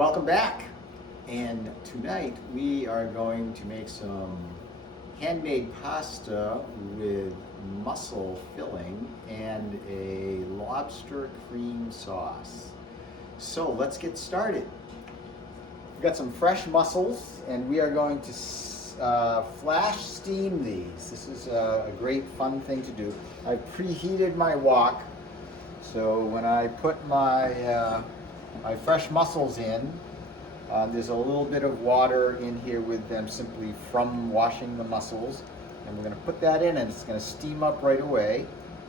Welcome back. And tonight we are going to make some handmade pasta with mussel filling and a lobster cream sauce. So let's get started. We've got some fresh mussels and we are going to flash steam these. This is a great fun thing to do. I've preheated my wok, so when I put my my fresh mussels in, there's a little bit of water in here with them simply from washing the mussels, and we're going to put that in and it's going to steam up right away,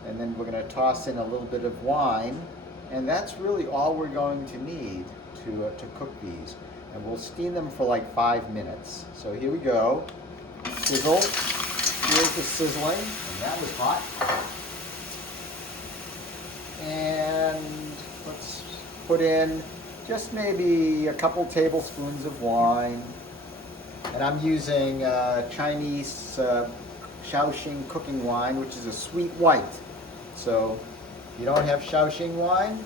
and then we're going to toss in a little bit of wine, and that's really all we're going to need to cook these. And we'll steam them for like 5 minutes. So here we go. Sizzle. Here's the sizzling, and that was hot. And let's put in just maybe a couple tablespoons of wine. And I'm using Chinese Shaoxing cooking wine, which is a sweet white. So if you don't have Shaoxing wine,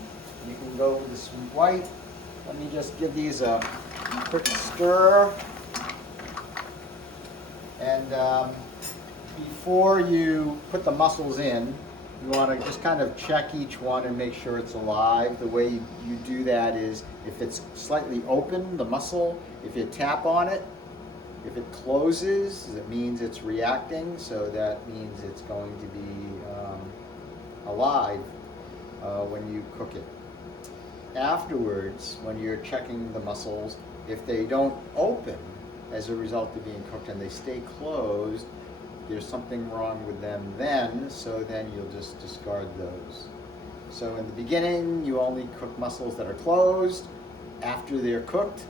you can go with the sweet white. Let me just give these a quick stir. And before you put the mussels in, you want to just kind of check each one and make sure it's alive. The way you do that is if it's slightly open, the mussel, if you tap on it, if it closes, it means it's reacting, so that means it's going to be alive when you cook it. Afterwards, when you're checking the mussels, if they don't open as a result of being cooked and they stay closed, there's something wrong with them then, so then you'll just discard those. So in the beginning, you only cook mussels that are closed. After they're cooked,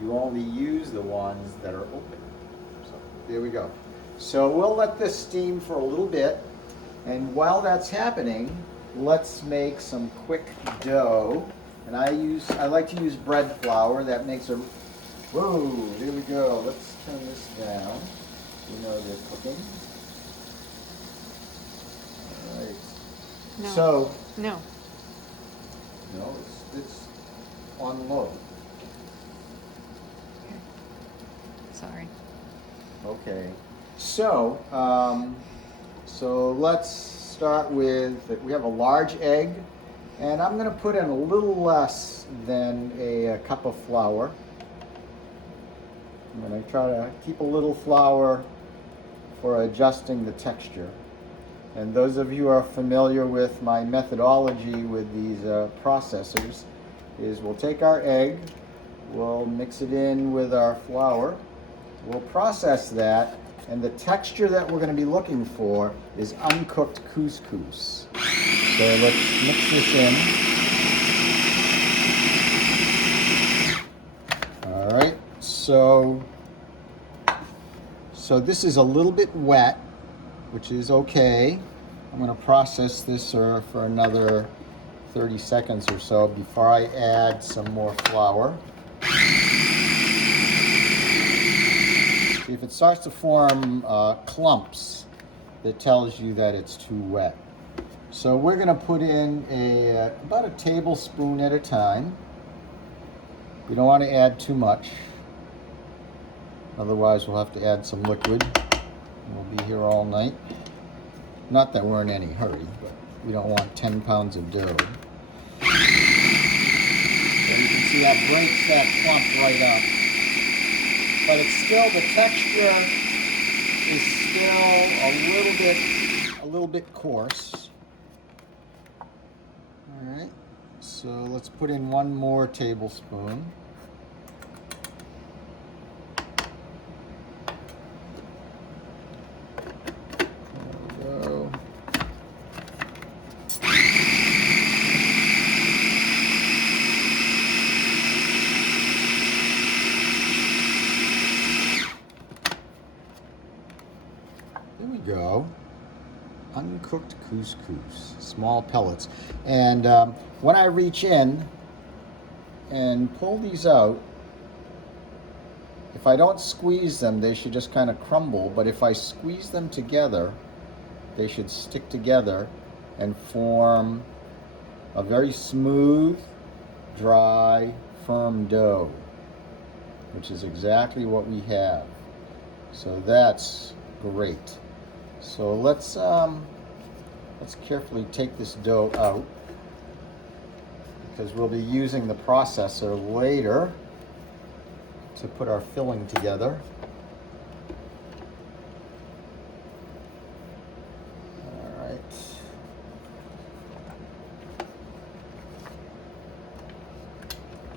you only use the ones that are open. So there we go. So we'll let this steam for a little bit, and while that's happening, let's make some quick dough. And I like to use bread flour. That makes a, whoa, there we go. Let's turn this down. You know they're cooking. All right. No. So. No. No, it's on low. Okay. Sorry. Okay. So, so let's start with, we have a large egg, and I'm going to put in a little less than a cup of flour. I'm going to try to keep a little flour for adjusting the texture. And those of you who are familiar with my methodology with these processors is we'll take our egg, we'll mix it in with our flour, we'll process that, and the texture that we're going to be looking for is uncooked couscous. So let's mix this in. All right, so this is a little bit wet, which is okay. I'm going to process this for another 30 seconds or so before I add some more flour. See, if it starts to form clumps, that tells you that it's too wet. So we're going to put in about a tablespoon at a time. You don't want to add too much. Otherwise, we'll have to add some liquid. We'll be here all night. Not that we're in any hurry, but we don't want 10 pounds of dough. So you can see that breaks that clump right up. But it's still, the texture is still a little bit coarse. All right, so let's put in one more tablespoon. There we go. Uncooked couscous, small pellets. And when I reach in and pull these out, if I don't squeeze them, they should just kind of crumble. But if I squeeze them together, they should stick together and form a very smooth, dry, firm dough, which is exactly what we have. So that's great. So let's carefully take this dough out, because we'll be using the processor later to put our filling together. All right.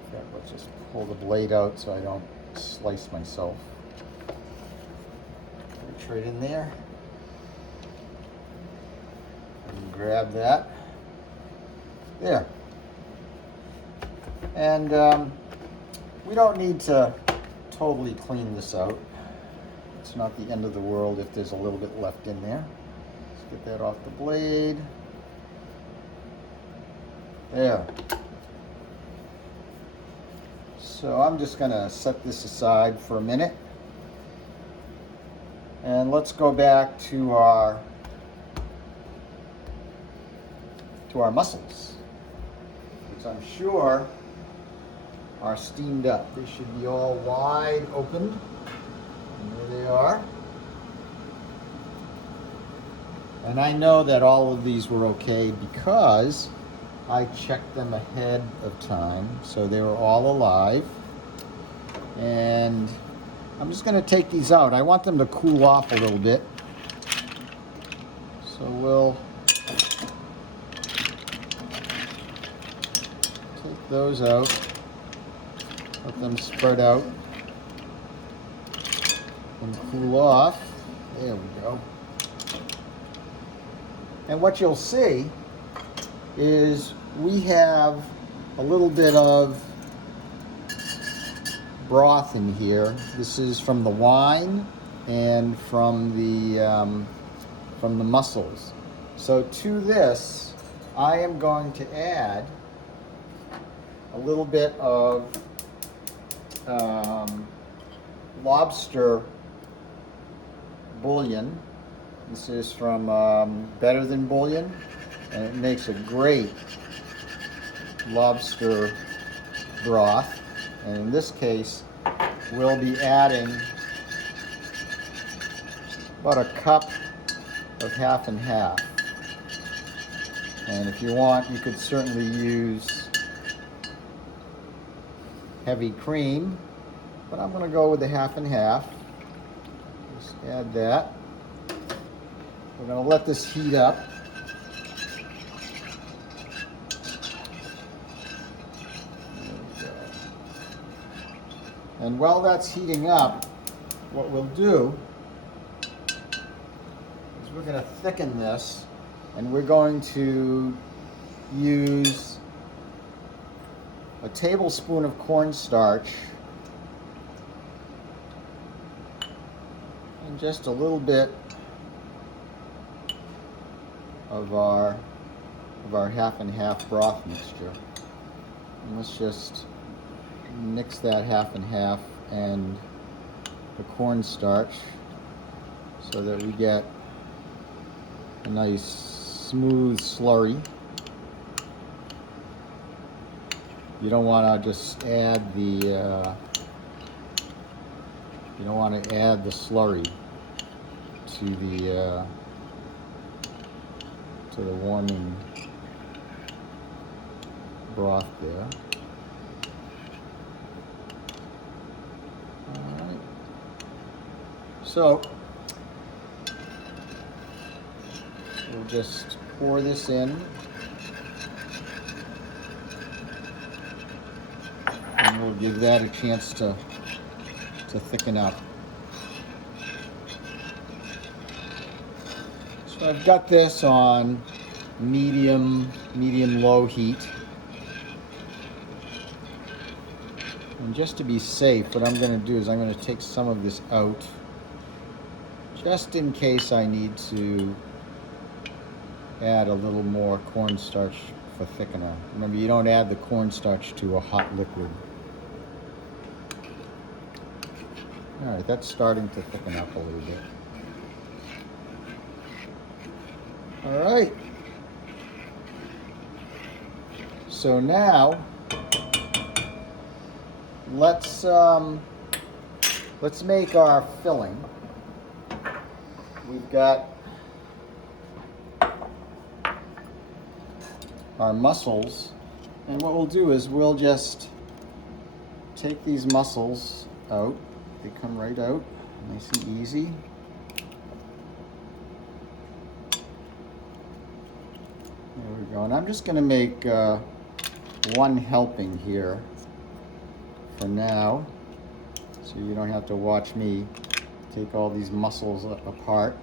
Okay, let's just pull the blade out so I don't slice myself. Reach right in there and grab that. There. And we don't need to totally clean this out. It's not the end of the world if there's a little bit left in there. Let's get that off the blade. There. So I'm just gonna set this aside for a minute. And let's go back to our mussels, which I'm sure are steamed up. They should be all wide open. And there they are. And I know that all of these were okay because I checked them ahead of time, so they were all alive. And I'm just going to take these out. I want them to cool off a little bit. So we'll take those out. Let them spread out and cool off. There we go. And what you'll see is we have a little bit of broth in here. This is from the wine and from the mussels. So to this, I am going to add a little bit of lobster bouillon. This is from Better Than Bouillon, and it makes a great lobster broth. And in this case, we'll be adding about a cup of half and half. And if you want, you could certainly use heavy cream, but I'm going to go with the half and half. Just add that. We're going to let this heat up. There we go. And while that's heating up, what we'll do is we're going to thicken this, and we're going to use a tablespoon of cornstarch and just a little bit of our half and half broth mixture. And let's just mix that half and half and the cornstarch so that we get a nice smooth slurry. You don't want to just add the slurry to the warming broth there. All right. So we'll just pour this in. And we'll give that a chance to thicken up. So I've got this on medium-low heat. And just to be safe, what I'm going to do is I'm going to take some of this out, just in case I need to add a little more cornstarch for thickener. Remember, you don't add the cornstarch to a hot liquid. All right, that's starting to thicken up a little bit. All right. So now let's make our filling. We've got our mussels, and what we'll do is we'll just take these mussels out. They come right out, nice and easy. There we go. And I'm just going to make one helping here for now, so you don't have to watch me take all these mussels apart.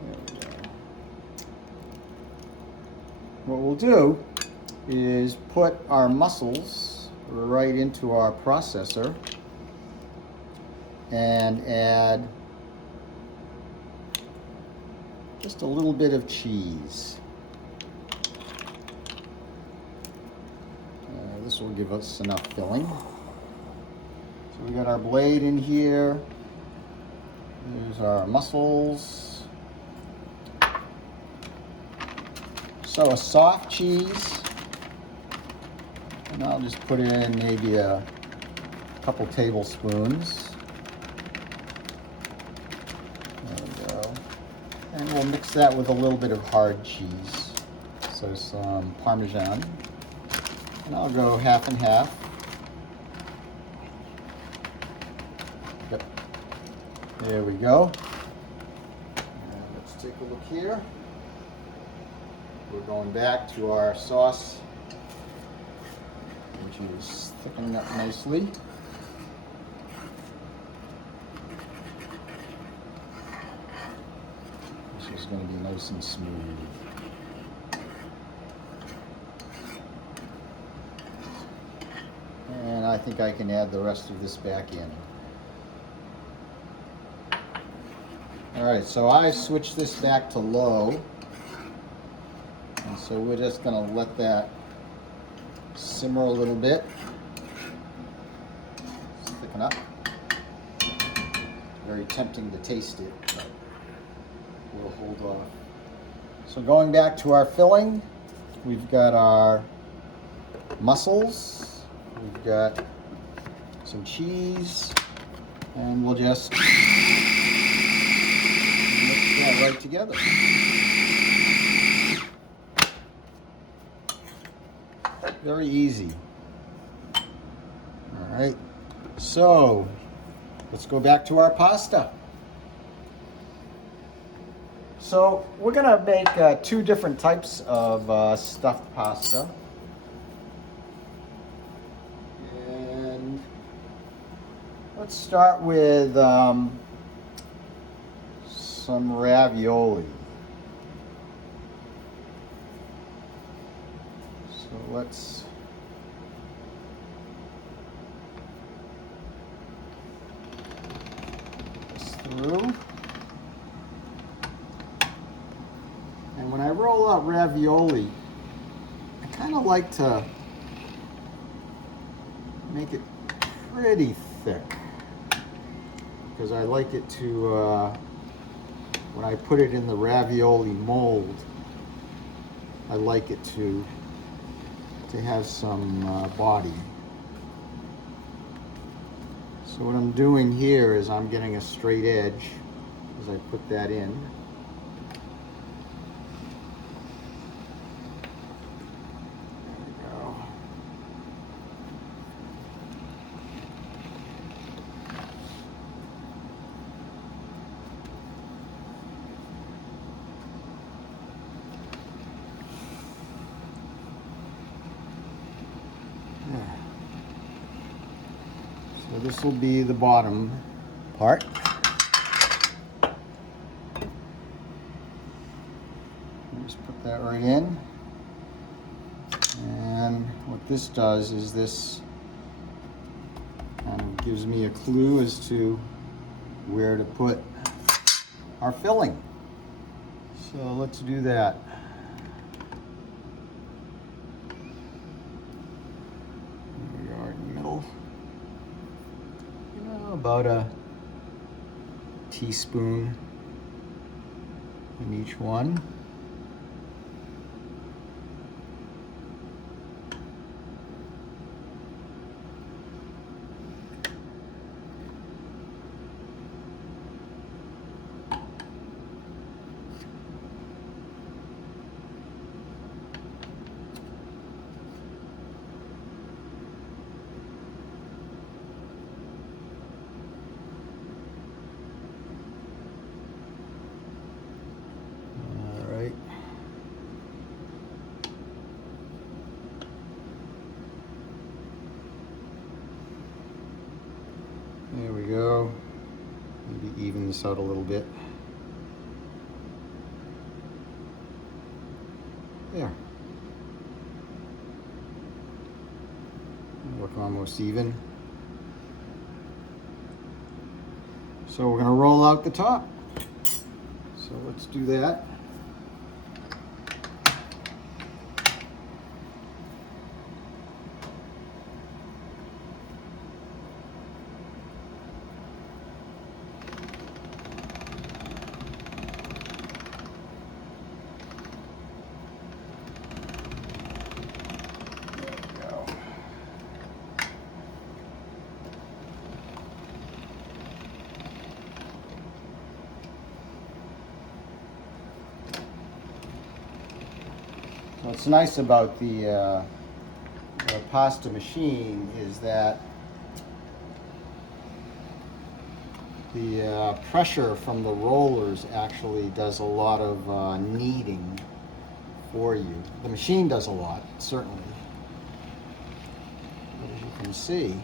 There we go. What we'll do is put our mussels right into our processor and add just a little bit of cheese. This will give us enough filling. So we got our blade in here. There's our mussels. So a soft cheese. And I'll just put in maybe a couple tablespoons. There we go. And we'll mix that with a little bit of hard cheese. So some Parmesan. And I'll go half and half. Yep. There we go. And let's take a look here. We're going back to our sauce, which is thickening up nicely. This is going to be nice and smooth. And I think I can add the rest of this back in. All right, so I switched this back to low. And so we're just going to let that simmer a little bit. Thicken up. Very tempting to taste it, but we'll hold off. So going back to our filling, we've got our mussels. We've got some cheese, and we'll just mix that right together. Very easy. All right, so let's go back to our pasta. So we're gonna make two different types of stuffed pasta. Let's start with some ravioli. So let's put this through. And when I roll out ravioli, I kind of like to make it pretty thick, because I like it to, when I put it in the ravioli mold, I like it to have some body. So what I'm doing here is I'm getting a straight edge as I put that in. So this will be the bottom part. Just put that right in. And what this does is this kind of gives me a clue as to where to put our filling. So let's do that. Here we are in the middle. About a teaspoon in each one. we go. Maybe even this out a little bit. There. Look almost even. So we're going to roll out the top. So let's do that. What's nice about the pasta machine is that the pressure from the rollers actually does a lot of kneading for you. The machine does a lot, certainly. But as you can see,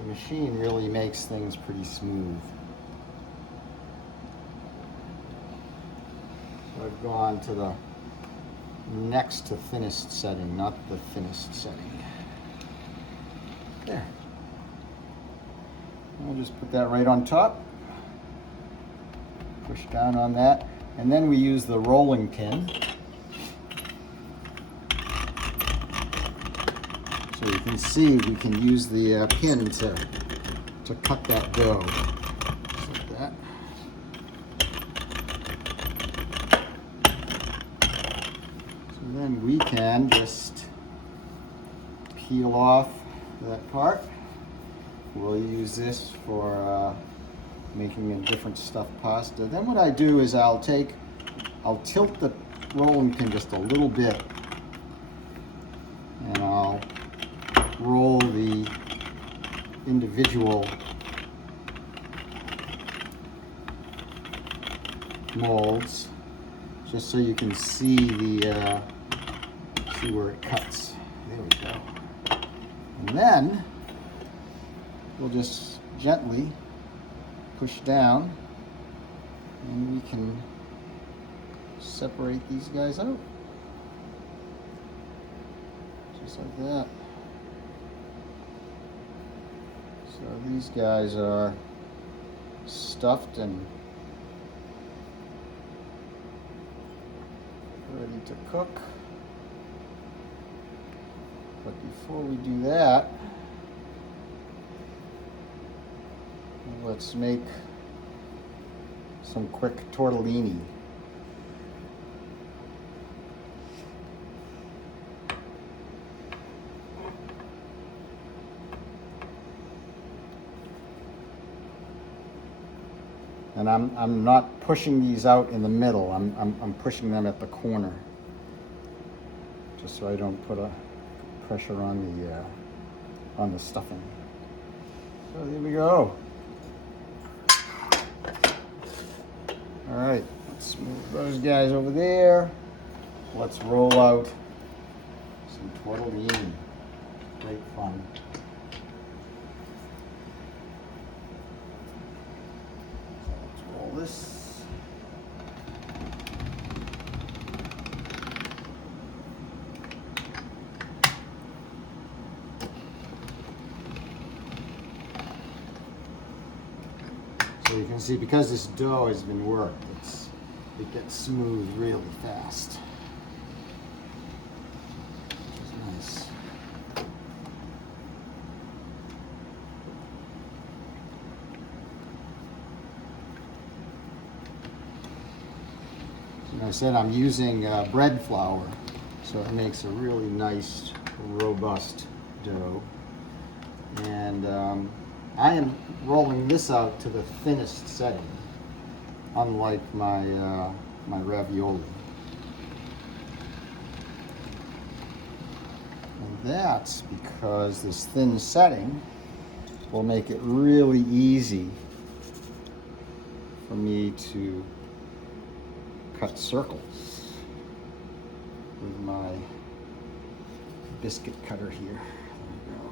the machine really makes things pretty smooth. So I've gone to the next to thinnest setting, not the thinnest setting. There. I'll just put that right on top. Push down on that. And then we use the rolling pin. So you can see we can use the pin to cut that dough. Just like that. Then we can just peel off that part. We'll use this for making a different stuffed pasta. Then what I do is I'll tilt the rolling pin just a little bit, and I'll roll the individual molds just so you can see the see where it cuts. There we go. And then we'll just gently push down and we can separate these guys out. Just like that. So these guys are stuffed and ready to cook. But before we do that, let's make some quick tortellini. And I'm not pushing these out in the middle. I'm pushing them at the corner, just so I don't put a pressure on the stuffing. So there we go. All right, let's move those guys over there. Let's roll out some tortellini. Great fun. This. So you can see, because this dough has been worked, it gets smooth really fast. Which is nice. Like I said, I'm using bread flour, so it makes a really nice, robust dough. And I am rolling this out to the thinnest setting, unlike my my ravioli. And that's because this thin setting will make it really easy for me to cut circles with my biscuit cutter here. There we go.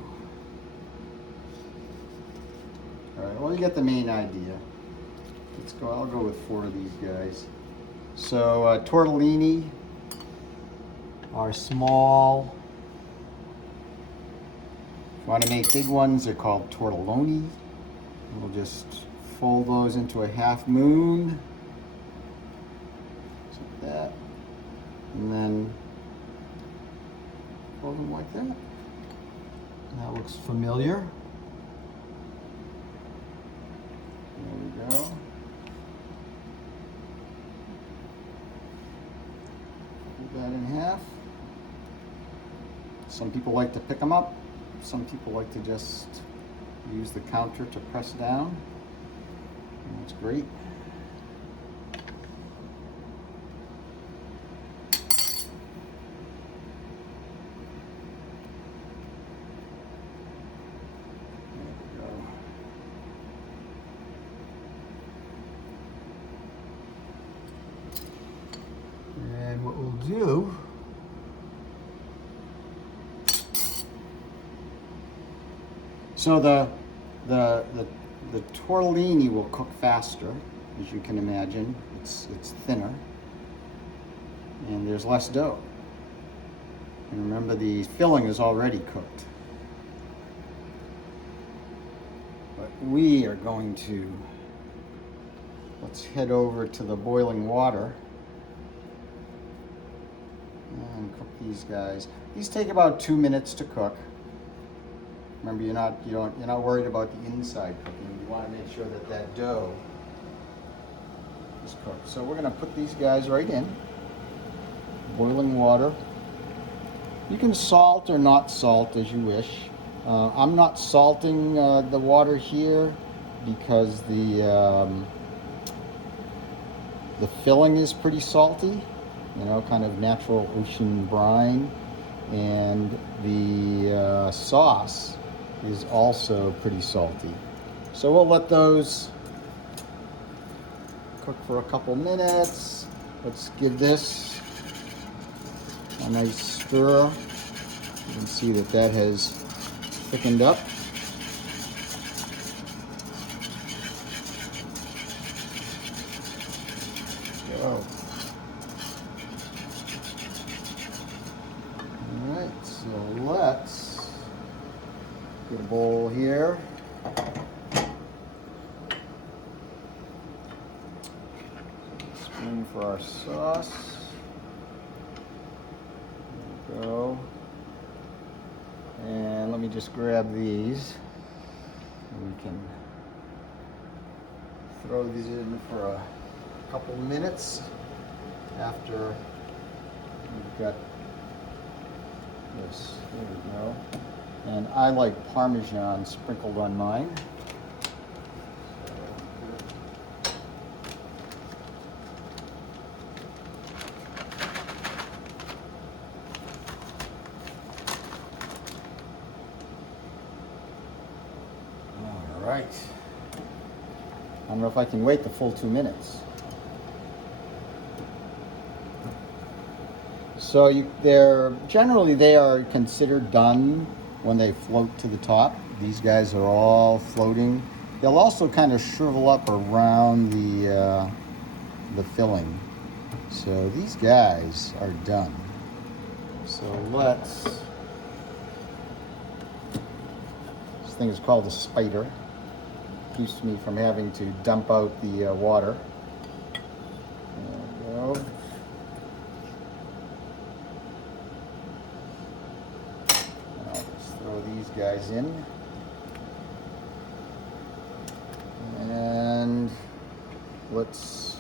All right, well, you get the main idea. Let's go, I'll go with 4 of these guys. So tortellini are small. If you want to make big ones, they're called tortelloni. We'll just fold those into a half moon. Just like that. And then fold them like that. That looks familiar. There we go. Fold that in half. Some people like to pick them up. Some people like to just use the counter to press down. And that's great. There we go. And what we'll do, so the tortellini will cook faster, as you can imagine. It's thinner, and there's less dough. And remember, the filling is already cooked. But we are going to, let's head over to the boiling water and cook these guys. These take about 2 minutes to cook. Remember, you're not worried about the inside cooking. You want to make sure that that dough is cooked. So we're going to put these guys right in boiling water. You can salt or not salt as you wish. I'm not salting the water here because the filling is pretty salty, you know, kind of natural ocean brine, and the sauce is also pretty salty. So we'll let those cook for a couple minutes. Let's give this a nice stir. You can see that that has thickened up. Go. All right, so let's get a bowl here. Spoon for our sauce. There we go. And let me just grab these. And we can throw these in for a couple minutes after we've got this. There we go. And I like Parmesan sprinkled on mine. All right. I don't know if I can wait the full 2 minutes. So they're considered done when they float to the top. These guys are all floating. They'll also kind of shrivel up around the filling. So these guys are done. So this thing is called a spider. Keeps me from having to dump out the water. There we go. These guys in, and let's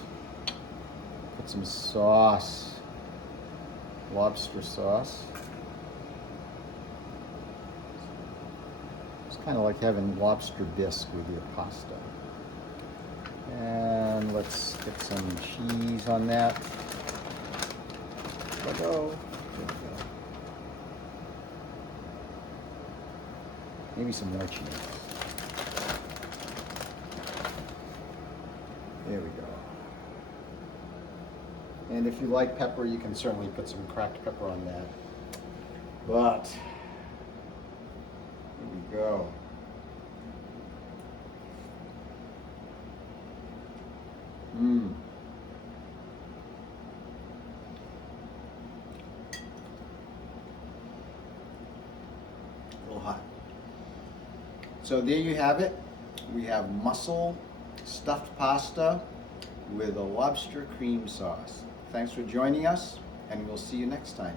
put some sauce, lobster sauce. It's kind of like having lobster bisque with your pasta. And let's get some cheese on that. There we go. Maybe some more cheese. There we go. And if you like pepper, you can certainly put some cracked pepper on that. But, here we go. Mmm. A little hot. So there you have it. We have mussel stuffed pasta with a lobster cream sauce. Thanks for joining us, and we'll see you next time.